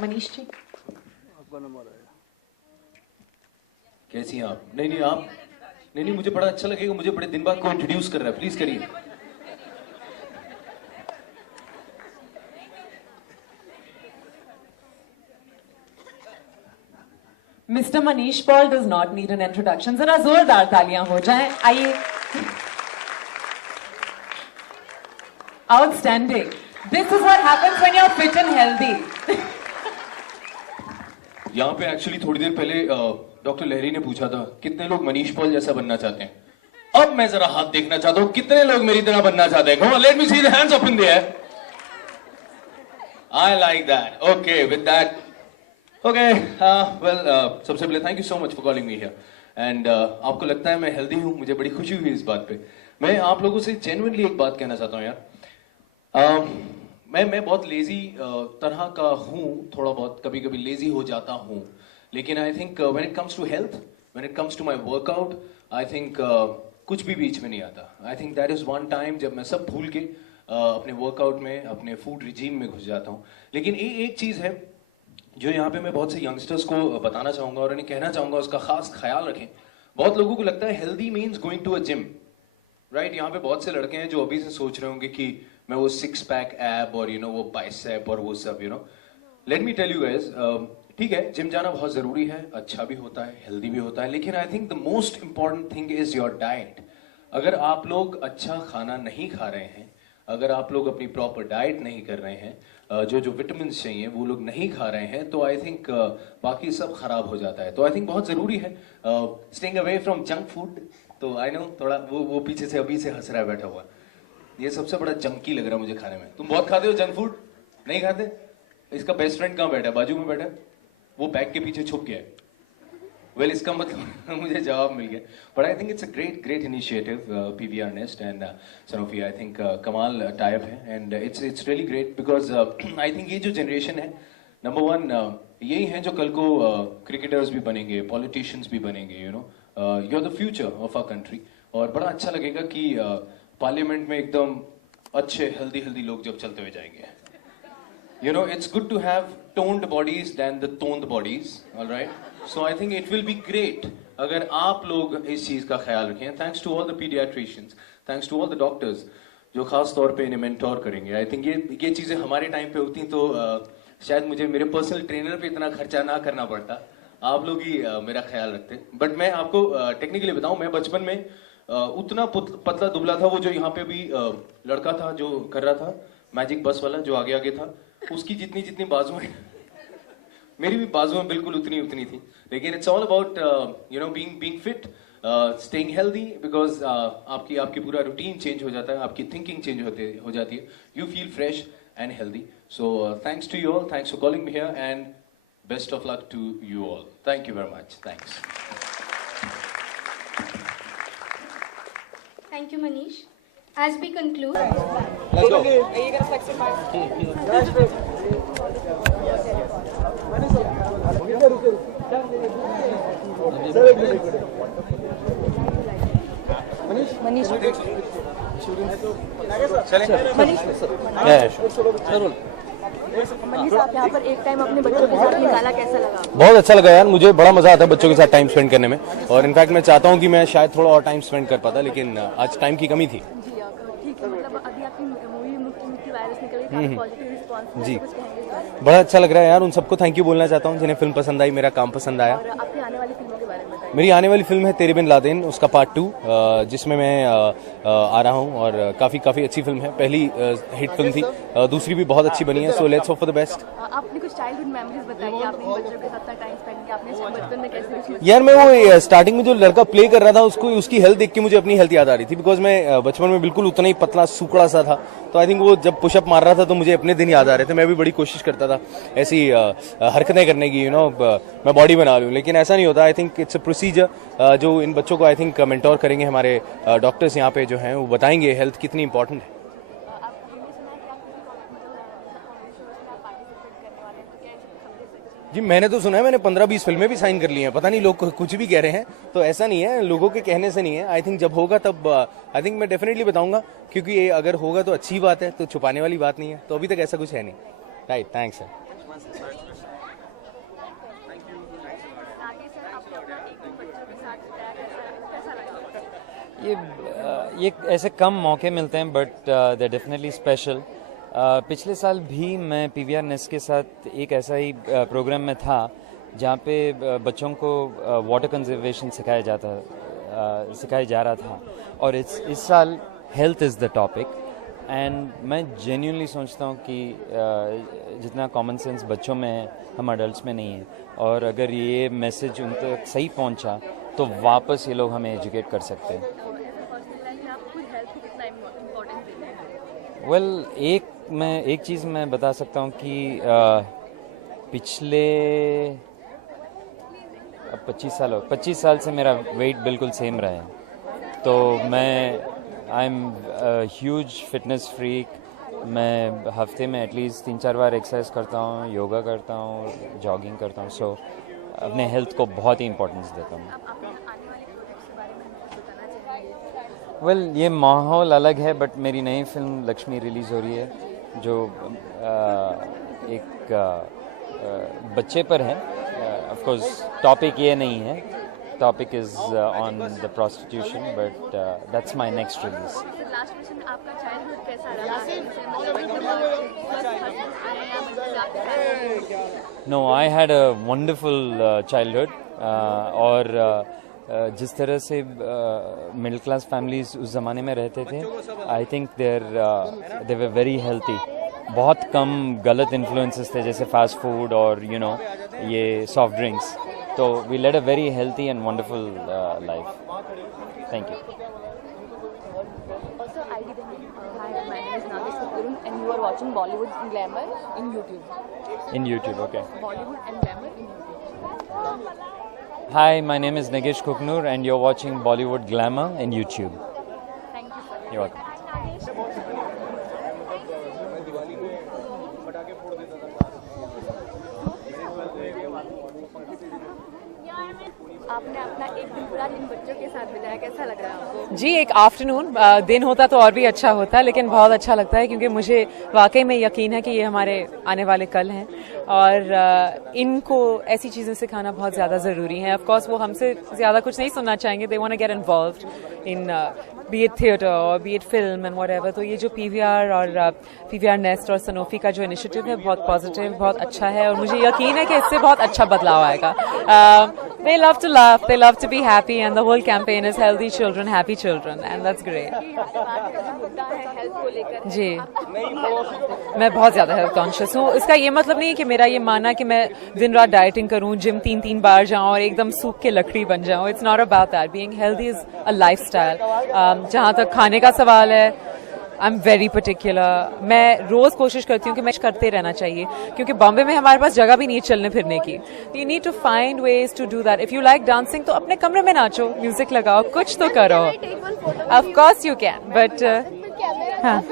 मनीष जी, आपका नंबर है। कैसी हैं आप? नहीं आप नहीं, मुझे बड़ा अच्छा लगेगा, मुझे बड़े दिन बाद को इंट्रोड्यूस कर रहा है, प्लीज करिए। Mister Manish Paul does not need an introduction. जरा जोरदार तालियां हो जाएं। आइए। Outstanding. This is what happens when you are fit and healthy. यहाँ पे एक्चुअली थोड़ी देर पहले डॉक्टर लहरी ने पूछा था कितने लोग मनीष पॉल जैसा बनना चाहते हैं। अब मैं जरा हाथ देखना चाहता हूं कितने लोग मेरी तरह बनना चाहते हैं। Come on, let me see the hands up in the air. I like that. Okay, with that. Okay, well, सबसे पहले thank you so much for calling me here and आपको लगता है मैं हेल्दी हूं, मुझे बड़ी खुशी हुई इस बात पे। मैं आप लोगों से जेन्युइनली एक बात कहना चाहता हूं यार। मैं बहुत लेजी तरह का हूं, थोड़ा बहुत कभी कभी लेजी हो जाता हूं, लेकिन I think when it comes to health, when it comes to my workout, I think कुछ भी बीच में नहीं आता। I think that is one time जब मैं सब भूल के अपने वर्कआउट में, अपने फूड रिजीम में घुस जाता हूं। लेकिन एक चीज है जो यहाँ पे मैं बहुत से यंगस्टर्स को बताना चाहूंगा और उन्हें कहना चाहूंगा, उसका खास ख्याल रखें। बहुत लोगों को लगता है healthy means going to a gym, right? यहाँ पे बहुत से लड़के हैं जो अभी से सोच रहे होंगे कि मैं वो 6 पैक एब और वो बाइसेप और वो सब let me tell you guys, ठीक है जिम जाना बहुत जरूरी है, अच्छा भी होता है, हेल्दी भी होता है, लेकिन I think the most important thing is your diet. अगर आप लोग अच्छा खाना नहीं खा रहे हैं, अगर आप लोग अपनी प्रॉपर डाइट नहीं कर रहे हैं, जो विटामिन चाहिए वो लोग नहीं खा रहे हैं, तो आई थिंक बाकी सब खराब हो जाता है। तो आई थिंक बहुत जरूरी है staying away from junk food. तो आई नो थोड़ा वो पीछे से अभी से हंस रहा है बैठा हुआ, ये सबसे बड़ा जंकी लग रहा है मुझे खाने में। तुम बहुत खाते हो जंक फूड? नहीं खाते? इसका बेस्ट फ्रेंड कहाँ बैठा है? बाजू में बैठा है, वो बैग के पीछे छुप गया है। वेल इसका मतलब मुझे जवाब मिल गया। But I think it's a great initiative PVR Nest and Sanofi, I think कमाल टाइप है and it's really great because I think ये जो जनरेशन है, नंबर वन यही है जो कल को क्रिकेटर्स भी बनेंगे, पॉलिटिशियंस भी बनेंगे, you are the future of our country. और बड़ा अच्छा लगेगा कि पार्लियामेंट में एकदम अच्छे हेल्दी लोग जब चलते हुए जाएंगे। It's good to have toned bodies than the toned bodies, all right? So I think it will be great अगर आप लोग इस चीज का ख्याल रखें। Thanks to all the pediatricians, thanks to all the doctors जो खास तौर पे इन्हें मेंटोर करेंगे। आई थिंक ये चीजें हमारे टाइम पे होती तो शायद मुझे मेरे पर्सनल ट्रेनर पे इतना खर्चा ना करना पड़ता, आप लोग ही मेरा ख्याल रखते। बट मैं आपको टेक्निकली बताऊं, मैं बचपन में उतना पतला दुबला था, वो जो यहाँ पे भी लड़का था जो कर रहा था मैजिक बस वाला जो आगे आगे था, उसकी जितनी बाजुएं मेरी भी बाजुएं बिल्कुल उतनी थी। लेकिन it's all about being fit, staying healthy, because आपकी पूरा रूटीन चेंज हो जाता है, आपकी थिंकिंग चेंज हो जाती है, you feel fresh and healthy. So thanks to you all, thanks for calling me here and best of luck to you all. Thank you very much. Thanks. Thank you, Manish. As we conclude, Let's go. Are you gonna flex your arms? Manish आप यहाँ पर एक time अपने बच्चों के साथ निकाला, कैसा लगा? बहुत अच्छा लगा यार, मुझे बड़ा मजा आता है बच्चों के साथ टाइम स्पेंड करने में, और इनफैक्ट मैं चाहता हूँ कि मैं शायद थोड़ा और टाइम स्पेंड कर पाता, लेकिन आज टाइम की कमी थी। जी ठीक है, मतलब अभी आपकी मूवी मुक्ति वायरस निकल गई, पॉजिटिव रिस्पांस जी, कुछ कहेंगे इस बारे में? बड़ा अच्छा लग रहा है यार, उन सबको थैंक यू बोलना चाहता हूँ जिन्हें फिल्म पसंद आई, मेरा काम पसंद आया। और आपकी आने वाली फिल्मों के बारे में बताइए। मेरी आने वाली फिल्म है तेरे बिन लादेन, उसका पार्ट 2, जिसमें मैं आ रहा हूँ, और काफी अच्छी फिल्म है। पहली हिट फिल्म थी, दूसरी भी बहुत अच्छी बनी है, so let's hope for the best. आपने कुछ चाइल्डहुड मेमोरीज बताइए, आपने इन बच्चों के साथ टाइम स्पेंड किया, आपने बचपन में कैसे? यार मैं वो स्टार्टिंग में जो लड़का प्ले कर रहा था, उसकी हेल्थ देख के मुझे अपनी हेल्थ याद आ रही थी, बिकॉज मैं बचपन में बिल्कुल उतना ही पतला सुकड़ा सा था। तो आई थिंक वो जब पुशअप मार रहा था तो मुझे अपने दिन याद आ रहे थे। मैं भी बड़ी कोशिश करता था ऐसी हरकतें करने की, मैं बॉडी बना लूं, लेकिन ऐसा नहीं होता। I think it's a procedure जो इन बच्चों को आई थिंक मेंटोर करेंगे हमारे डॉक्टर्स यहाँ पे जो हैं, वो बताएंगे हेल्थ कितनी इंपॉर्टेंट है। जी मैंने तो सुना है, मैंने 15-20 फिल्में भी साइन कर ली हैं, पता नहीं लोग कुछ भी कह रहे हैं, तो ऐसा नहीं है, लोगों के कहने से नहीं है। आई थिंक जब होगा तब आई थिंक मैं डेफिनेटली बताऊंगा, क्योंकि ये अगर होगा तो अच्छी बात है, तो छुपाने वाली बात नहीं है। तो अभी तक ऐसा कुछ है नहीं। राइट, थैंक्स है। आगे सर आपने अपना एक दिन बच्चों के साथ बिताया, कैसा लगा? ये ऐसे कम मौके मिलते हैं बट दे डेफिनेटली स्पेशल। पिछले साल भी मैं पीवीआर नेस्ट के साथ एक ऐसा ही प्रोग्राम में था जहाँ पे बच्चों को वाटर कंजर्वेशन सिखाया जा रहा था, और इस साल health is the topic. And मैं जेन्युइनली सोचता हूँ कि जितना कॉमन सेंस बच्चों में है हम अडल्ट्स में नहीं है, और अगर ये मैसेज उन तक सही पहुँचा तो वापस ये लोग हमें एजुकेट कर सकते हैं। वेल, एक चीज़ मैं बता सकता हूँ कि पिछले 25 साल से मेरा वेट बिल्कुल सेम रहा है। तो मैं I am huge fitness freak. मैं हफ्ते में एटलीस्ट 3-4 बार एक्सरसाइज करता हूँ, योगा करता हूँ, जॉगिंग करता हूँ। सो अपने हेल्थ को बहुत ही इम्पोर्टेंस देता हूँ। वेल, ये माहौल अलग है बट मेरी नई फिल्म लक्ष्मी रिलीज़ हो रही है जो एक बच्चे पर है। ऑफ कोर्स टॉपिक ये नहीं है, topic is on the prostitution, but that's my next release. Last question, आपका चाइल्डहुड कैसा रहा? No, I had a wonderful childhood, और जिस तरह से मिडिल क्लास फैमिलीज उस ज़माने में रहते थे, I think they were very healthy. बहुत कम गलत इन्फ्लुएंसेस थे जैसे फास्ट फूड और ये सॉफ्ट ड्रिंक्स। तो we led a very healthy and wonderful life. Thank you. Also, I did hi, my name is Nagesh Kapoor and you are watching Bollywood and Glamour in YouTube. In YouTube, okay. Bollywood and Glamour in YouTube. Hi, my name is Nagesh Kuknur and you're watching Bollywood Glamour in YouTube. Thank you sir. You're welcome. आपने अपना एक दिन पूरा दिन बच्चों के साथ बिताया, कैसा लग रहा है आपको? जी, एक आफ्टरनून दिन होता तो और भी अच्छा होता, लेकिन बहुत अच्छा लगता है क्योंकि मुझे वाकई में यकीन है कि ये हमारे आने वाले कल हैं, और इनको ऐसी चीज़ें सिखाना बहुत ज़्यादा ज़रूरी है। ऑफ कोर्स वो हमसे ज़्यादा कुछ नहीं सुनना चाहेंगे, they want to get involved in be it theatre और be it film and whatever. तो ये जो पीवीआर और पीवीआर नेस्ट और सनोफी का जो इनिशिएटिव है बहुत पॉजिटिव, बहुत अच्छा है, और मुझे यकीन है कि इससे बहुत अच्छा बदलाव आएगा। They love to laugh, they love to be happy, and the whole campaign is healthy children, happy children, and that's great. जी, मैं बहुत ज़्यादा हेल्थ कॉन्शियस हूँ। इसका ये मतलब नहीं है कि मेरा ये मानना कि मैं दिन रात डाइटिंग करूँ, जिम 3 बार जाऊँ और एकदम सूख के लकड़ी बन जाऊँ। It's not about that. Being healthy is a lifestyle. जहाँ तक खाने का सवाल है, आई एम वेरी पर्टिकुलर। मैं रोज़ कोशिश करती हूँ कि मैं करते रहना चाहिए, क्योंकि बॉम्बे में हमारे पास जगह भी नहीं है चलने फिरने की। You need to find ways to do that. If you like dancing तो अपने कमरे में नाचो, म्यूजिक लगाओ, कुछ तो करो। Of course you can, but हाँ।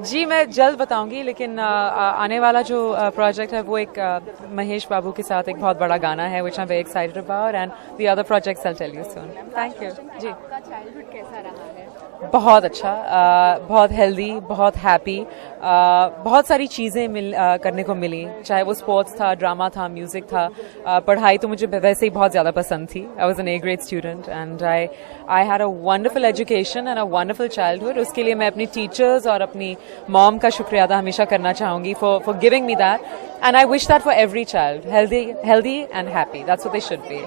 जी, मैं जल्द बताऊंगी, लेकिन आने वाला जो प्रोजेक्ट है वो एक महेश बाबू के साथ एक बहुत बड़ा गाना है, which I'm very excited about, and the other projects I'll tell you soon. Thank you. जी, आपका चाइल्डहुड कैसा रहा है? बहुत अच्छा, बहुत हेल्दी, बहुत हैप्पी, बहुत सारी चीज़ें करने को मिली, चाहे वो स्पोर्ट्स था, ड्रामा था, म्यूज़िक था, पढ़ाई तो मुझे वैसे ही बहुत ज़्यादा पसंद थी। I was an A grade student and I had a wonderful education and a wonderful childhood. उसके लिए मैं अपनी टीचर्स और अपनी मॉम का शुक्रिया अदा हमेशा करना चाहूँगी for giving me that, and I wish that for every child, healthy and happy, that's what they should be.